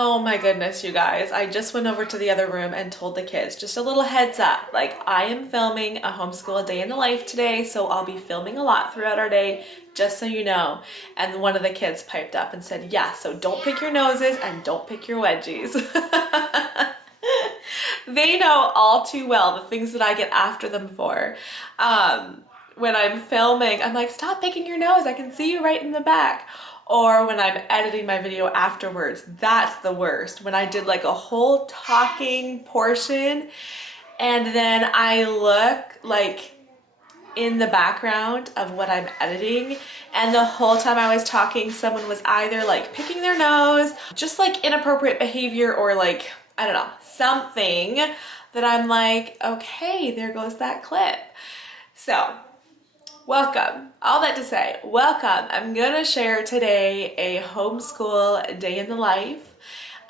Oh my goodness, you guys. I just went over to the other room and told the kids, just a little heads up, like I am filming a homeschool day in the life today, so I'll be filming a lot throughout our day, just so you know. And one of the kids piped up and said, yeah, so don't pick your noses and don't pick your wedgies. They know all too well the things that I get after them for. When I'm filming, I'm like, stop picking your nose, I can see you right in the back. Or when I'm editing my video afterwards, that's the worst. When I did like a whole talking portion and then I look like in the background of what I'm editing, and the whole time I was talking, someone was either like picking their nose, just like inappropriate behavior, or like, I don't know, something that I'm like, okay, there goes that clip. So welcome. All that to say, welcome. I'm gonna share today a homeschool day in the life.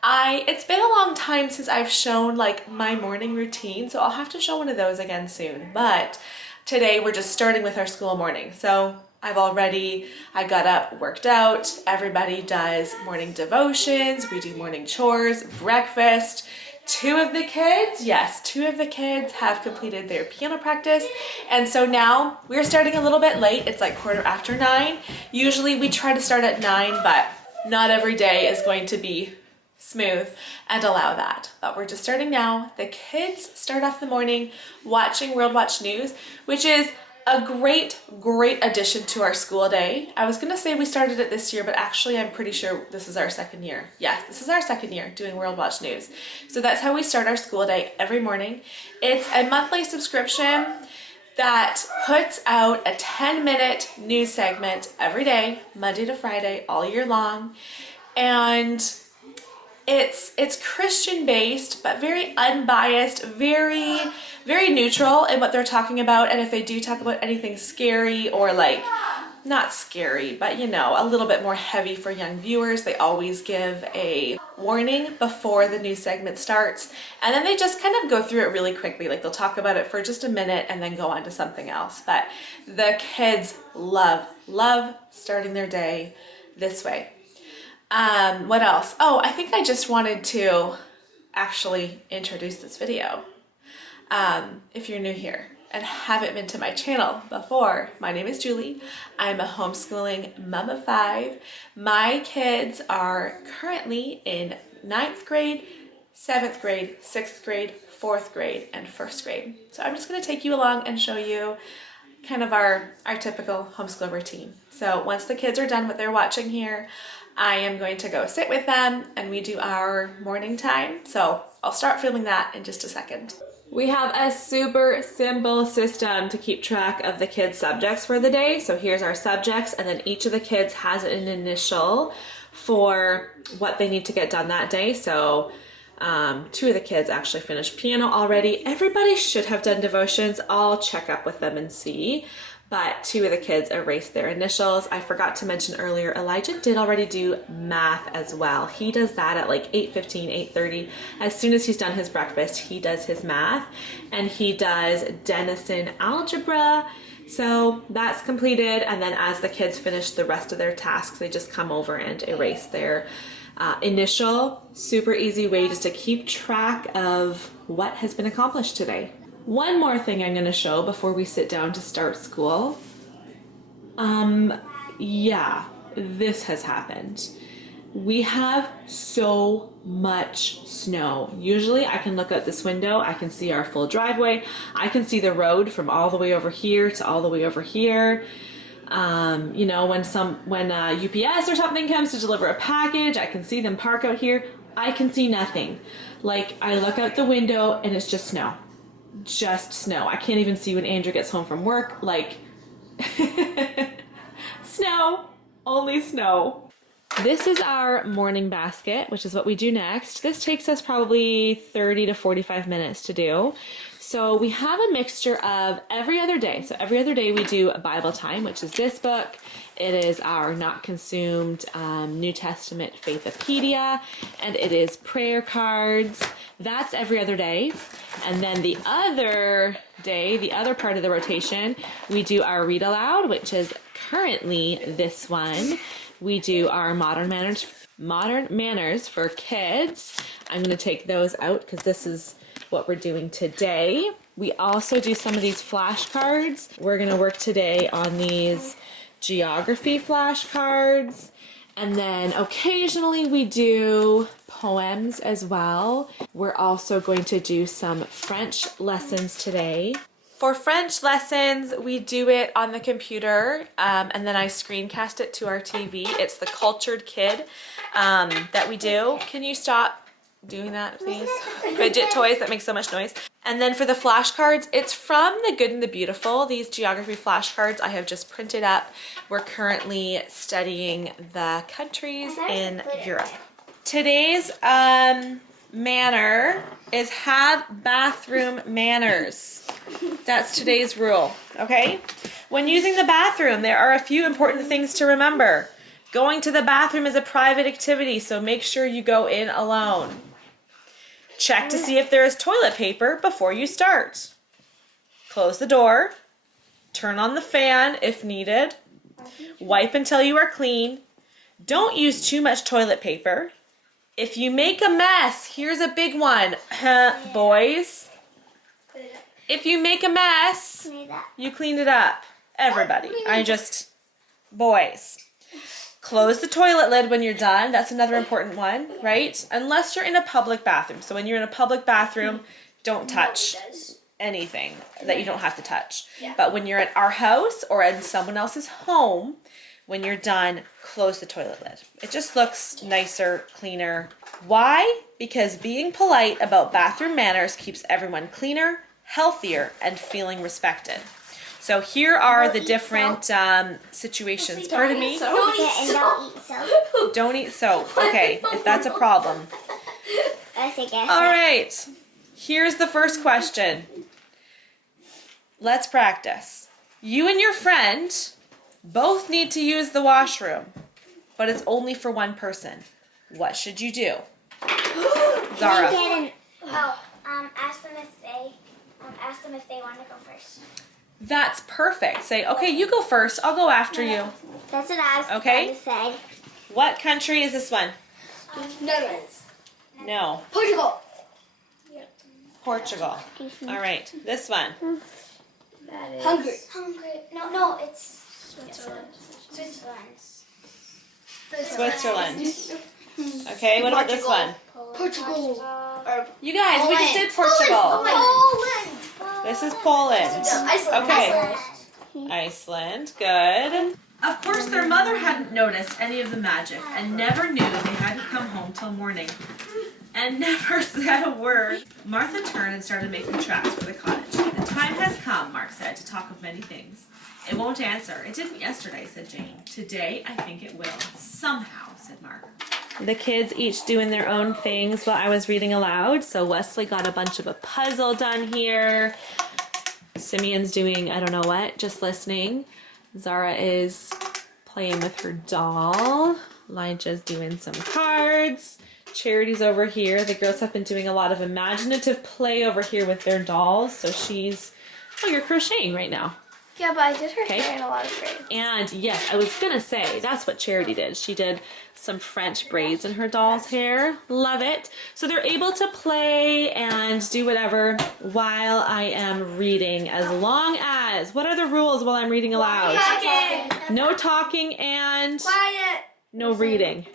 It's been a long time since I've shown like my morning routine, so I'll have to show one of those again soon. But today we're just starting with our school morning. So I got up, worked out, everybody does morning devotions, we do morning chores, breakfast. Two of the kids have completed their piano practice. And so now we're starting a little bit late. It's like 9:15. Usually we try to start at 9, but not every day is going to be smooth and allow that. But we're just starting now. The kids start off the morning watching World Watch News, which is a great addition to our school day. I was gonna say we started it this year, but actually I'm pretty sure this is our second year. Yes, this is our second year doing World Watch News. So that's how we start our school day every morning. It's a monthly subscription that puts out a 10-minute news segment every day, Monday to Friday, all year long. And it's Christian based, but very unbiased, very neutral in what they're talking about. And if they do talk about anything scary or like, not scary, but you know, a little bit more heavy for young viewers, they always give a warning before the news segment starts. And then they just kind of go through it really quickly. Like they'll talk about it for just a minute and then go on to something else. But the kids love starting their day this way. What else? Oh, I think I just wanted to actually introduce this video. If you're new here and haven't been to my channel before, my name is Julie. I'm a homeschooling mom of 5. My kids are currently in 9th grade, 7th grade, 6th grade, 4th grade, and 1st grade. So I'm just going to take you along and show you kind of our typical homeschool routine. So once the kids are done what they're watching here, I am going to go sit with them and we do our morning time. So I'll start filming that in just a second. We have a super simple system to keep track of the kids' subjects for the day. So here's our subjects, and then each of the kids has an initial for what they need to get done that day. So 2 of the kids actually finished piano already. Everybody should have done devotions. I'll check up with them and see. But 2 of the kids erased their initials. I forgot to mention earlier, Elijah did already do math as well. He does that at like 8:15, 8:30. As soon as he's done his breakfast, he does his math, and he does Denison algebra. So that's completed. And then as the kids finish the rest of their tasks, they just come over and erase their initial. Super easy way just to keep track of what has been accomplished today. One more thing I'm going to show before we sit down to start school. Yeah, this has happened. We have so much snow. Usually I can look out this window, I can see our full driveway, I can see the road from all the way over here to all the way over here. You know, when UPS or something comes to deliver a package, I can see them park out here. I can see nothing. Like I look out the window and it's just snow. Just snow. I can't even see when Andrew gets home from work. Like snow, only snow. This is our morning basket, which is what we do next. This takes us probably 30 to 45 minutes to do. So we have a mixture of every other day. So every other day we do a Bible time, which is this book. It is our Not Consumed New Testament Faithopedia, and it is prayer cards. That's every other day. And then the other day, the other part of the rotation, we do our read aloud, which is currently this one. We do our modern manners modern manners for kids. I'm going to take those out because this is what we're doing today. We also do some of these flashcards. We're going to work today on these geography flashcards. And then occasionally we do poems as well. We're also going to do some French lessons today. For French lessons, we do it on the computer, and then I screencast it to our TV. It's the Cultured Kid that we do. Can you stop doing that, please? Fidget toys that make so much noise. And then for the flashcards, it's from The Good and the Beautiful. These geography flashcards I have just printed up. We're currently studying the countries in Europe. Today's manner is have bathroom manners. That's today's rule, okay? When using the bathroom, there are a few important things to remember. Going to the bathroom is a private activity, so make sure you go in alone. Check to see if there is toilet paper before you start. Close the door. Turn on the fan if needed. Wipe until you are clean. Don't use too much toilet paper. If you make a mess, here's a big one, boys. If you make a mess, you clean it up. Everybody, boys. Close the toilet lid when you're done. That's another important one, right? Unless you're in a public bathroom. So when you're in a public bathroom, don't touch anything that you don't have to touch. But when you're at our house or in someone else's home, when you're done, close the toilet lid. It just looks nicer, cleaner. Why? Because being polite about bathroom manners keeps everyone cleaner, healthier, and feeling respected. So here are the different situations. Pardon me? Don't eat soap. Don't eat soap. Okay, if that's a problem. All right. Here's the first question. Let's practice. You and your friend both need to use the washroom, but it's only for one person. What should you do? Zara. Ask them if they want to go first. That's perfect. Say, okay, you go first. I'll go after you. That's what I was going to say. What country is this one? Netherlands. No. Portugal. Portugal. All right. This one. That is Hungary. No, it's Switzerland. Switzerland. Okay, what about this one? Portugal. You guys, we just did Portugal. Poland. This is Poland. Iceland. Okay. Iceland. Good. Of course, their mother hadn't noticed any of the magic and never knew they hadn't come home till morning and never said a word. Martha turned and started making tracks for the cottage. The time has come, Mark said, to talk of many things. It won't answer. It didn't yesterday, said Jane. Today, I think it will. Somehow, said Mark. The kids each doing their own things while I was reading aloud. So Wesley got a bunch of a puzzle done here. Simeon's doing, I don't know what, just listening. Zara is playing with her doll. Elijah's doing some cards. Charity's over here. The girls have been doing a lot of imaginative play over here with their dolls. So she's, oh, you're crocheting right now. Yeah, but I did her hair in a lot of braids. And yes, I was gonna say, that's what Charity did. She did some French braids in her doll's hair. Love it. So they're able to play and do whatever while I am reading, as long as, what are the rules while I'm reading aloud? No talking and Quiet. no reading.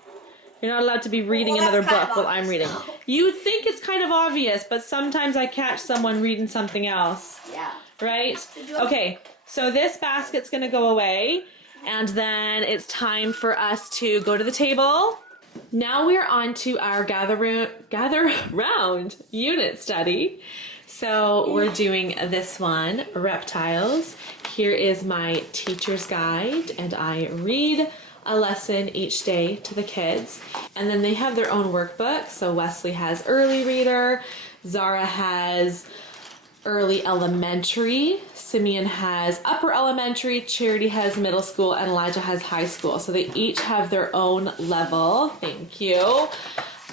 You're not allowed to be reading another book while I'm reading. You think it's kind of obvious, but sometimes I catch someone reading something else. Yeah. Right? Okay, so this basket's gonna go away, and then it's time for us to go to the table. Now we're on to our gather round unit study. So we're doing this one, Reptiles. Here is my teacher's guide, and I read a lesson each day to the kids. And then they have their own workbook. So Wesley has early reader, Zara has early elementary, Simeon has upper elementary, Charity has middle school, and Elijah has high school. So they each have their own level, thank you,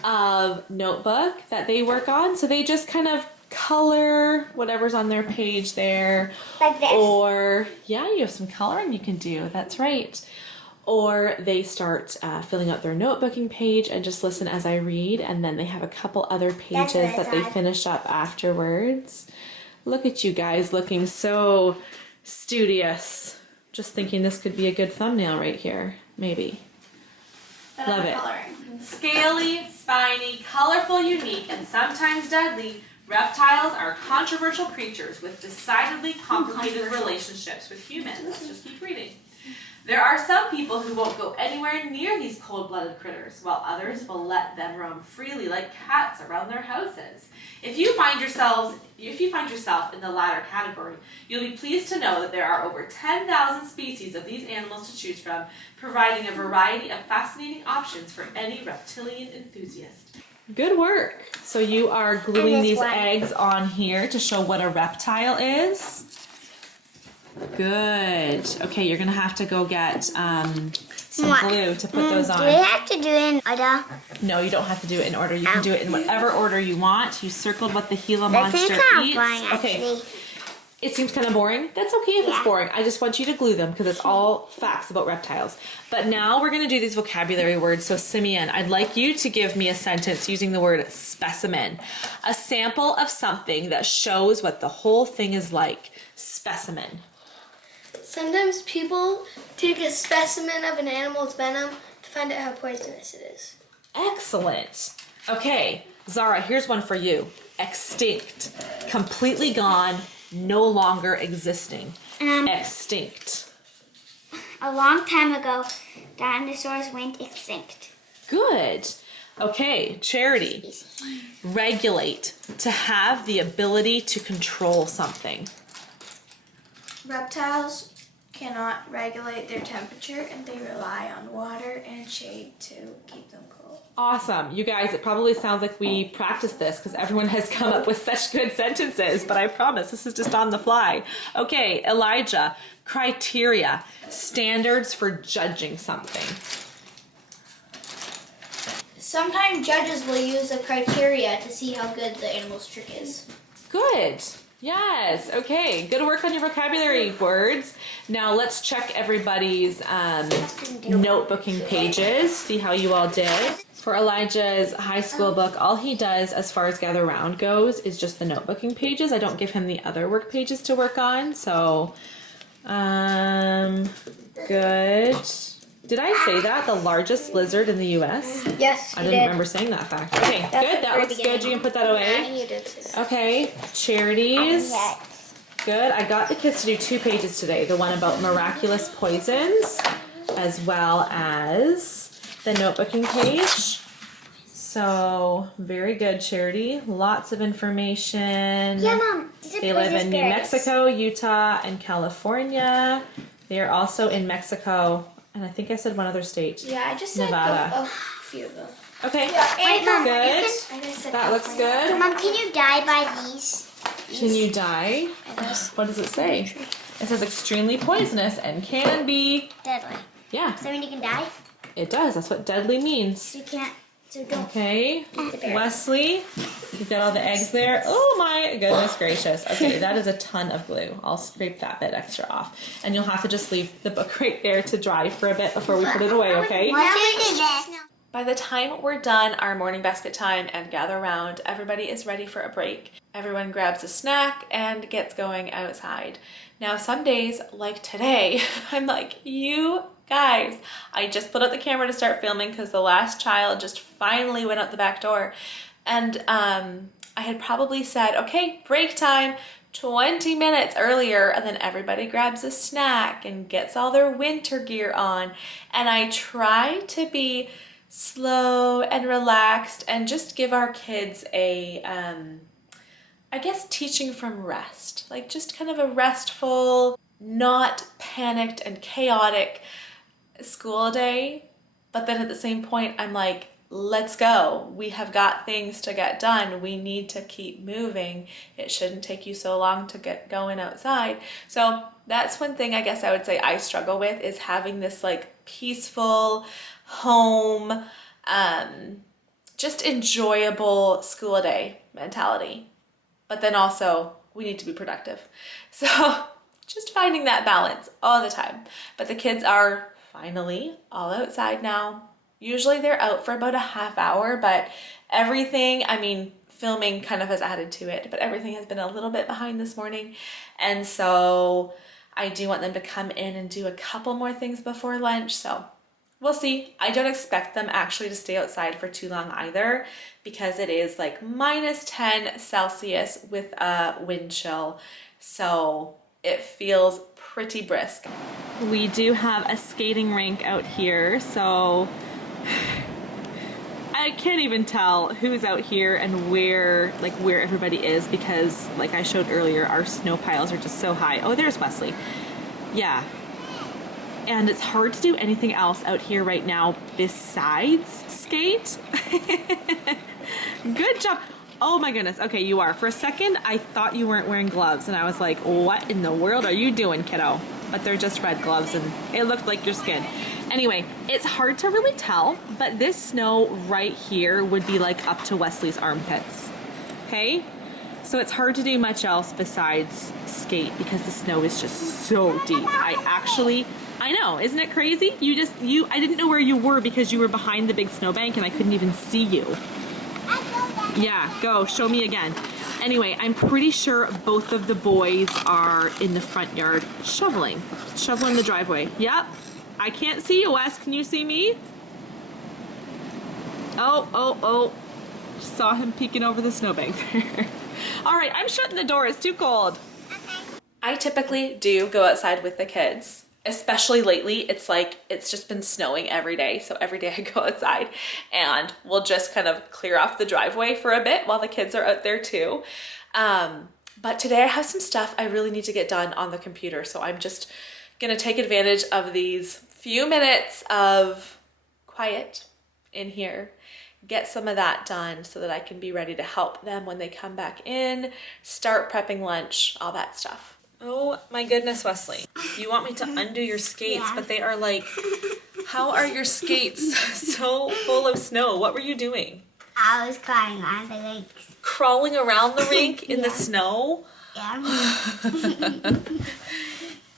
of notebook that they work on. So they just kind of color whatever's on their page there. Like this. Or, yeah, you have some coloring you can do, that's right. or they start filling out their notebooking page and just listen as I read, and then they have a couple other pages that they finish up afterwards. Look at you guys looking so studious. Just thinking this could be a good thumbnail right here, maybe. Love it. Scaly, spiny, colorful, unique, and sometimes deadly, reptiles are controversial creatures with decidedly complicated relationships with humans. Let's just keep reading. There are some people who won't go anywhere near these cold-blooded critters, while others will let them roam freely like cats around their houses. If you find yourself in the latter category, you'll be pleased to know that there are over 10,000 species of these animals to choose from, providing a variety of fascinating options for any reptilian enthusiast. Good work. So you are gluing these eggs on here to show what a reptile is. Good. Okay, you're gonna have to go get some glue to put those on. Do we have to do it in order? No, you don't have to do it in order. You can do it in whatever order you want. You circled what the Gila That seems monster kind of eats. boring, Okay. actually. It seems kind of boring. That's okay if it's boring. I just want you to glue them because it's all facts about reptiles. But now we're going to do these vocabulary words. So Simeon, I'd like you to give me a sentence using the word specimen. A sample of something that shows what the whole thing is like. Specimen. Sometimes people take a specimen of an animal's venom to find out how poisonous it is. Excellent. Okay, Zara, here's one for you. Extinct. Completely gone. No longer existing. Extinct. A long time ago, dinosaurs went extinct. Good. Okay, Charity. Regulate. To have the ability to control something. Reptiles cannot regulate their temperature and they rely on water and shade to keep them cool. Awesome. You guys, it probably sounds like we practiced this because everyone has come up with such good sentences, but I promise this is just on the fly. Okay, Elijah. Criteria. Standards for judging something. Sometimes judges will use a criteria to see how good the animal's trick is. Good. Yes. Okay. Good work on your vocabulary words. Now let's check everybody's notebooking pages. See how you all did. For Elijah's high school book, all he does as far as gather round goes is just the notebooking pages. I don't give him the other work pages to work on. So, good. Did I say that? The largest lizard in the U.S.? Yes, I didn't remember saying that fact. Okay, good. That looks good. You can put that away. You did say that. Okay, charities. Good. I got the kids to do 2 pages today. The one about miraculous poisons, as well as the notebooking page. So, very good, Charity. Lots of information. Yeah, Mom. They live in New Mexico, Utah, and California. They are also in Mexico, and I think I said one other state. Yeah, I just said Nevada. a few of them. Okay, Wait, Mom, good. That That looks good. Mom, can you die by these? Can you die? What does it say? It says extremely poisonous and can be. Deadly. Yeah, So when you can die, it does. That's what deadly means. you can't. So don't. Okay, Wesley, you've got all the eggs there. Oh my goodness gracious. Okay, that is a ton of glue. I'll scrape that bit extra off. And you'll have to just leave the book right there to dry for a bit before we put it away, okay? By the time we're done our morning basket time and gather around, everybody is ready for a break. Everyone grabs a snack and gets going outside. Now, some days, like today, I'm like, you guys, I just put out the camera to start filming because the last child just finally went out the back door. And I had probably said, okay, break time, 20 minutes earlier, and then everybody grabs a snack and gets all their winter gear on. And I try to be slow and relaxed and just give our kids a, I guess, teaching from rest. Like just kind of a restful, not panicked and chaotic school day. But then at the same point, I'm like, let's go. We have got things to get done. We need to keep moving. It shouldn't take you so long to get going outside. So that's one thing I guess I would say I struggle with is having this like peaceful home, just enjoyable school day mentality. But then also we need to be productive. So just finding that balance all the time. But the kids are finally all outside now. Usually they're out for about a half hour, but everything, I mean, filming kind of has added to it, but everything has been a little bit behind this morning. And so I do want them to come in and do a couple more things before lunch. So we'll see. I don't expect them actually to stay outside for too long either, because it is like -10 Celsius with a wind chill. So it feels pretty brisk. We do have a skating rink out here, so I can't even tell who's out here and where everybody is, because like I showed earlier, our snow piles are just so high. Oh, there's Wesley. Yeah. And it's hard to do anything else out here right now besides skate. Good job. Oh my goodness. Okay, you are. For a second, I thought you weren't wearing gloves, and I was like, what in the world are you doing, kiddo? But they're just red gloves, and it looked like your skin. Anyway, it's hard to really tell, but this snow right here would be like up to Wesley's armpits. Okay? So it's hard to do much else besides skate because the snow is just so deep. I know, isn't it crazy? I didn't know where you were because you were behind the big snowbank and I couldn't even see you. Yeah, go, show me again. Anyway, I'm pretty sure both of the boys are in the front yard shoveling the driveway. Yep. I can't see you, Wes. Can you see me? Oh. Saw him peeking over the snowbank there. All right, I'm shutting the door. It's too cold. Okay. I typically do go outside with the kids, especially lately. It's like it's just been snowing every day. So every day I go outside and we'll just kind of clear off the driveway for a bit while the kids are out there too. But today I have some stuff I really need to get done on the computer. So I'm just gonna take advantage of these few minutes of quiet in here, get some of that done so that I can be ready to help them when they come back in, start prepping lunch, all that stuff. Oh my goodness, Wesley. You want me to undo your skates, yeah. But they are like, how are your skates so full of snow? What were you doing? I was crawling around the rink. Crawling around the rink in the snow? Yeah.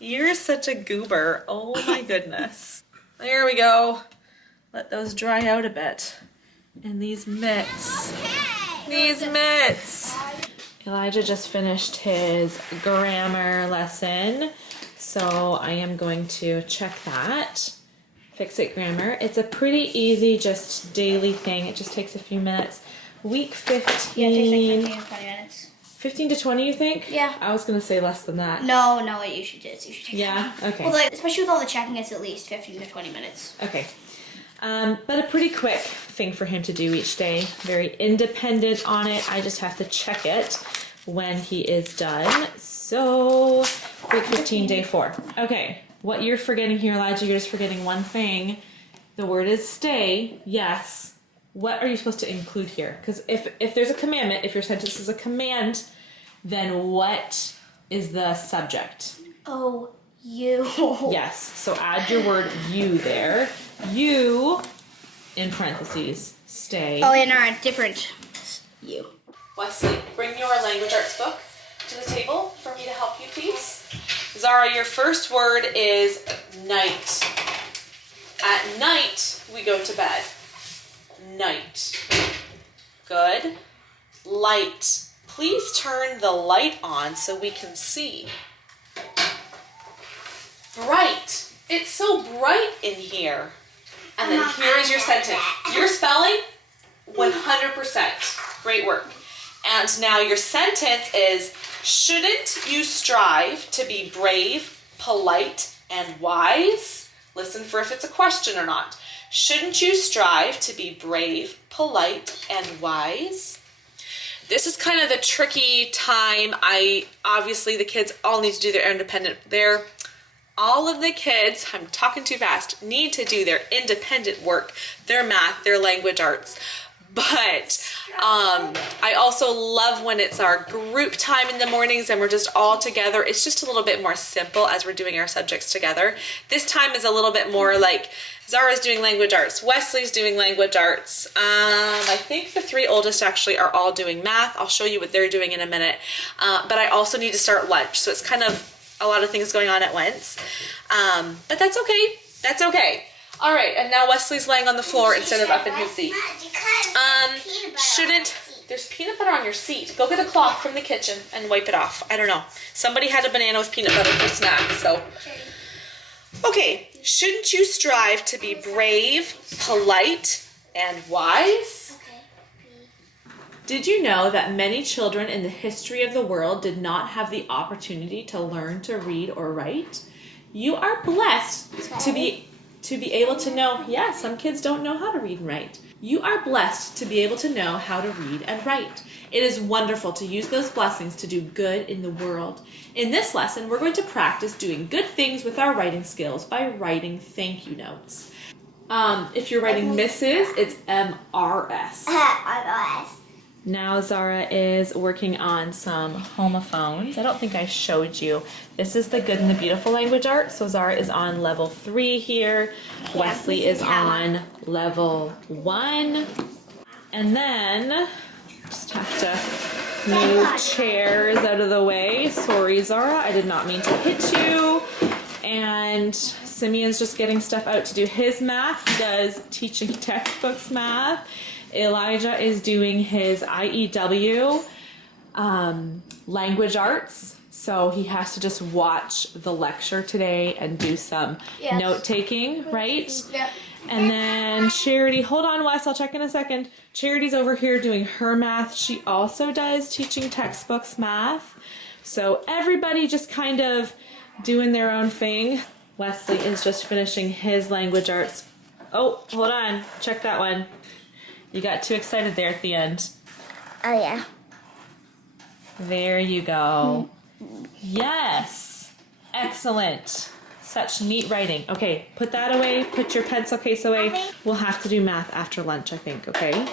You're such a goober. Oh my goodness. There we go. Let those dry out a bit. And these mitts. These mitts. Elijah just finished his grammar lesson, so I am going to check that. Fix It Grammar. It's a pretty easy, just daily thing. It just takes a few minutes. Week 15. Yeah, it takes like 15 to 20 minutes. 15 to 20, you think? Yeah. I was going to say less than that. No, it usually does. Yeah? Okay. Well, like, especially with all the checking, it's at least 15 to 20 minutes. Okay. But a pretty quick thing for him to do each day. Very independent on it. I just have to check it when he is done. So, week 15, day 4. Okay. What you're forgetting here, Elijah, you're just forgetting one thing. The word is stay. Yes. What are you supposed to include here? Because if there's a commandment, if your sentence is a command, then what is the subject? Oh, you. Yes. So add your word you there. You, in parentheses, stay. Oh, in our different you. Wesley, bring your language arts book to the table for me to help you, please. Zara, your first word is night. At night, we go to bed. Night. Good. Light. Please turn the light on so we can see. Bright. It's so bright in here. And then here is your sentence. Your spelling, 100%. Great work. And now your sentence is, shouldn't you strive to be brave, polite, and wise? Listen for if it's a question or not. Shouldn't you strive to be brave, polite, and wise? This is kind of the tricky time. Obviously the kids all need to do their independent. All of the kids, I'm talking too fast, need to do their independent work, their math, their language arts. But I also love when it's our group time in the mornings and we're just all together. It's just a little bit more simple as we're doing our subjects together. This time is a little bit more like Zara's doing language arts, Wesley's doing language arts. I think the 3 oldest actually are all doing math. I'll show you what they're doing in a minute. But I also need to start lunch. So it's kind of a lot of things going on at once. But that's okay. That's okay. All right, and now Wesley's laying on the floor instead of up in his seat. There's peanut butter on your seat. Go get a cloth from the kitchen and wipe it off. I don't know. Somebody had a banana with peanut butter for snack, so. Okay, shouldn't you strive to be brave, polite, and wise? Did you know that many children in the history of the world did not have the opportunity to learn to read or write? You are blessed to be able to know, yeah, some kids don't know how to read and write. You are blessed to be able to know how to read and write. It is wonderful to use those blessings to do good in the world. In this lesson, we're going to practice doing good things with our writing skills by writing thank you notes. If you're writing Mrs., it's MRS. Now Zara is working on some homophones. I don't think I showed you. This is the Good and the Beautiful language art. So Zara is on level 3 here. Wesley is on level 1. And then just have to move chairs out of the way. Sorry, Zara, I did not mean to hit you. And Simeon's just getting stuff out to do his math. He does teaching textbooks math. Elijah is doing his IEW language arts, so he has to just watch the lecture today and do some note taking, right? Yeah. And then Charity, hold on Wes, I'll check in a second. Charity's over here doing her math. She also does teaching textbooks math. So everybody just kind of doing their own thing. Wesley is just finishing his language arts. Oh, hold on, check that one. You got too excited there at the end. Oh, yeah. There you go. Yes. Excellent. Such neat writing. Okay, put that away. Put your pencil case away. We'll have to do math after lunch, I think, okay?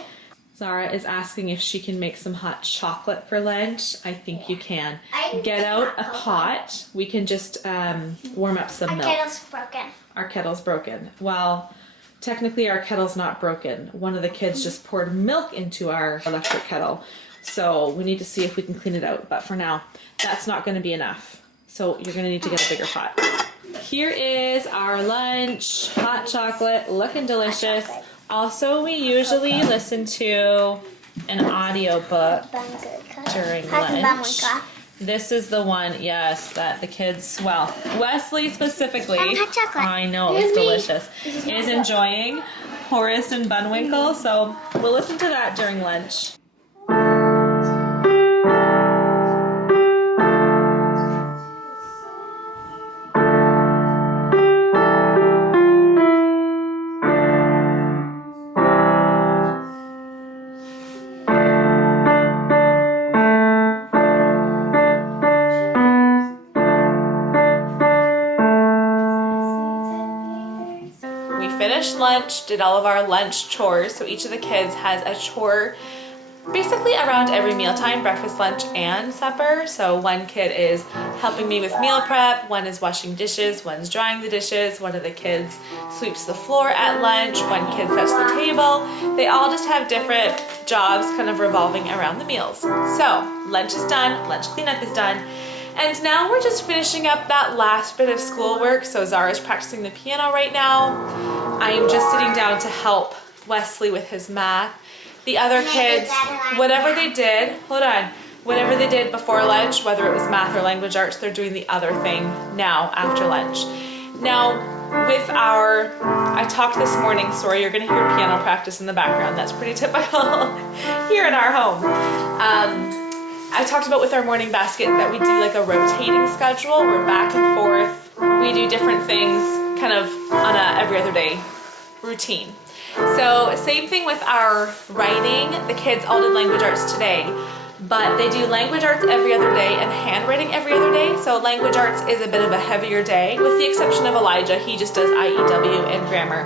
Zara is asking if she can make some hot chocolate for lunch. I think you can. Get out a pot. We can just warm up some milk. Our kettle's broken. Our kettle's broken. Well, technically our kettle's not broken. One of the kids just poured milk into our electric kettle. So we need to see if we can clean it out. But for now, that's not going to be enough. So you're going to need to get a bigger pot. Here is our lunch. Hot chocolate, looking delicious. Also, we usually listen to an audiobook during lunch. This is the one, yes, that the kids, well, Wesley specifically, Hot chocolate. I know, it's delicious, is enjoying Horace and Bunwinkle, so we'll listen to that during lunch. Lunch, did all of our lunch chores. So each of the kids has a chore basically around every mealtime, breakfast, lunch, and supper. So one kid is helping me with meal prep, one is washing dishes, one's drying the dishes, one of the kids sweeps the floor at lunch, one kid sets the table. They all just have different jobs kind of revolving around the meals. So lunch is done, lunch cleanup is done. And now we're just finishing up that last bit of schoolwork. So Zara's practicing the piano right now. I am just sitting down to help Wesley with his math. The other kids, whatever they did, whatever they did before lunch, whether it was math or language arts, they're doing the other thing now after lunch. Now, with I talked this morning, sorry, you're gonna hear piano practice in the background. That's pretty typical here in our home. I talked about with our morning basket that we do like a rotating schedule. We're back and forth. We do different things kind of on a every other day routine. So same thing with our writing. The kids all did language arts today, but they do language arts every other day and handwriting every other day. So language arts is a bit of a heavier day, with the exception of Elijah. He just does IEW and grammar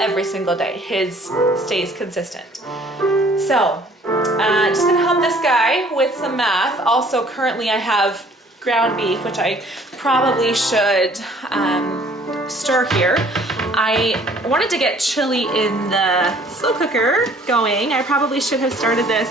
every single day. His stays consistent. So just gonna help this guy with some math. Also currently I have ground beef, which I probably should stir here. I wanted to get chili in the slow cooker going. I probably should have started this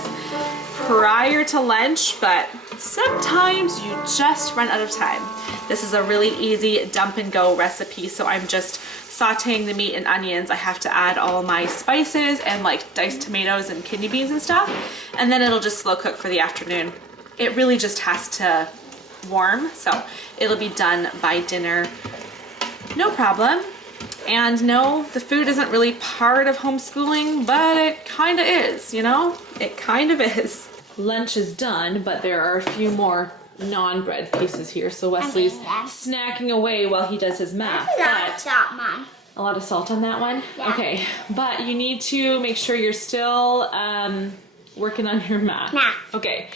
prior to lunch, but sometimes you just run out of time. This is a really easy dump and go recipe, so I'm just sauteing the meat and onions, I have to add all my spices and like diced tomatoes and kidney beans and stuff. And then it'll just slow cook for the afternoon. It really just has to warm, so it'll be done by dinner, no problem. And no, the food isn't really part of homeschooling, but it kind of is, you know? It kind of is. Lunch is done, but there are a few more non-bread pieces here, so Wesley's snacking away while he does his math. That's a lot of salt, Mom. A lot of salt on that one? Yeah. Okay, but you need to make sure you're still working on your math. Okay,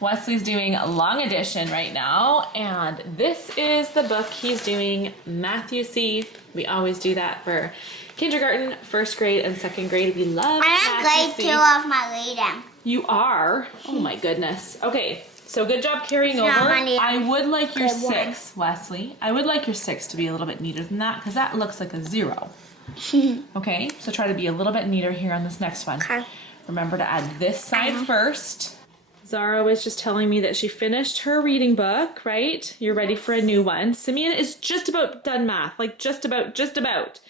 Wesley's doing a long addition right now, and this is the book he's doing, Matthew C. We always do that for kindergarten, first grade, and second grade. We love I'm Matthew in C. grade 2 of my reading. You are? Oh my goodness. Okay, so good job carrying over. money. I would like your Good one. 6, Wesley. I would like your 6 to be a little bit neater than that, because that looks like a 0. Okay, so try to be a little bit neater here on this next one. Okay. Remember to add this side first. Zara was just telling me that she finished her reading book, right? You're ready for a new one. Simeon is just about done math, like just about.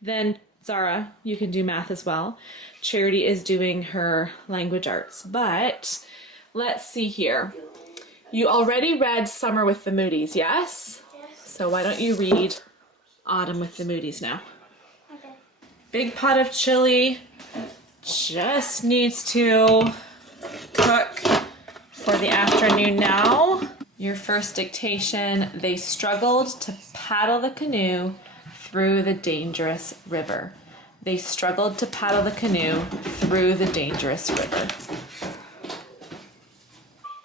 Then Zara, you can do math as well. Charity is doing her language arts, but let's see here. You already read Summer with the Moody's, yes? So why don't you read Autumn with the Moody's now? Okay. Big pot of chili just needs to cook for the afternoon now. Your first dictation, they struggled to paddle the canoe through the dangerous river. They struggled to paddle the canoe through the dangerous river.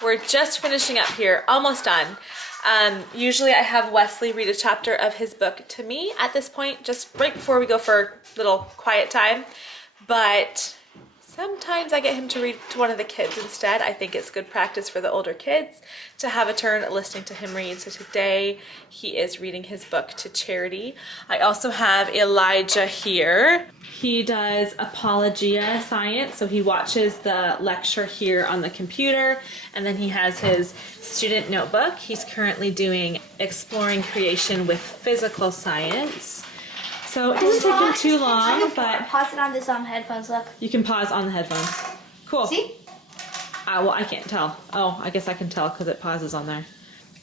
We're just finishing up here, almost done. Usually I have Wesley read a chapter of his book to me at this point, just right before we go for a little quiet time. But sometimes I get him to read to one of the kids instead. I think it's good practice for the older kids to have a turn listening to him read. So today he is reading his book to Charity. I also have Elijah here. He does Apologia Science, so he watches the lecture here on the computer, and then he has his student notebook. He's currently doing Exploring Creation with Physical Science. So it doesn't take him too long, but Pause it on this headphones, look. you can pause on the headphones. Cool. See? Well, I can't tell. Oh, I guess I can tell because it pauses on there.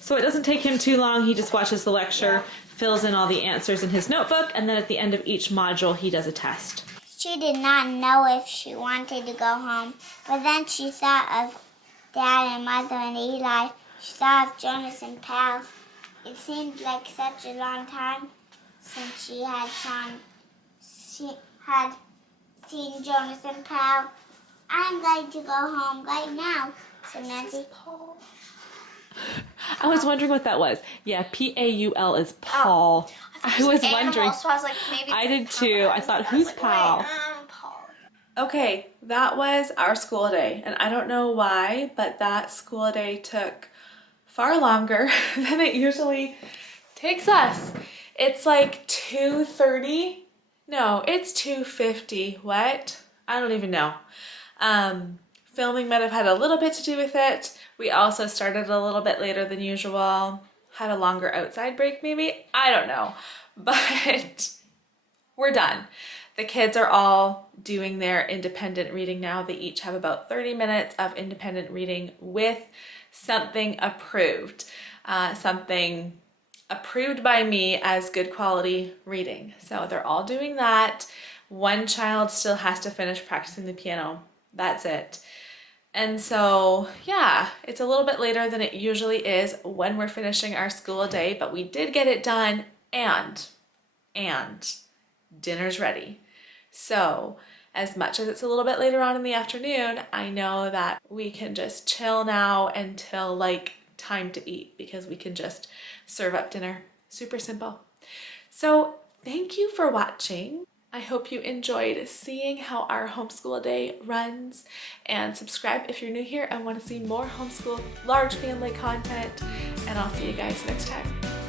So it doesn't take him too long. He just watches the lecture, fills in all the answers in his notebook, and then at the end of each module, he does a test. She did not know if she wanted to go home, but then she thought of Dad and Mother and Eli. She thought of Jonas and Pal. It seemed like such a long time since she had seen Jonas and Pal. I'm going to go home right now, said Nancy. I was wondering what that was. Yeah, P-A-U-L is Paul. I was wondering. So I was like, maybe I did too. I thought, who's Paul? Paul. Okay, that was our school day, and I don't know why, but that school day took far longer than it usually takes us. It's like 2:30. No, it's 2:50. What? I don't even know. Filming might have had a little bit to do with it. We also started a little bit later than usual. Had a longer outside break maybe. I don't know. But we're done. The kids are all doing their independent reading now. They each have about 30 minutes of independent reading with something approved. Something approved by me as good quality reading. So they're all doing that. One child still has to finish practicing the piano. That's it. And so, yeah, it's a little bit later than it usually is when we're finishing our school day, but we did get it done, and dinner's ready. So as much as it's a little bit later on in the afternoon, I know that we can just chill now until like time to eat, because we can just serve up dinner. Super simple. So thank you for watching. I hope you enjoyed seeing how our homeschool day runs, and subscribe if you're new here and want to see more homeschool large family content, and I'll see you guys next time.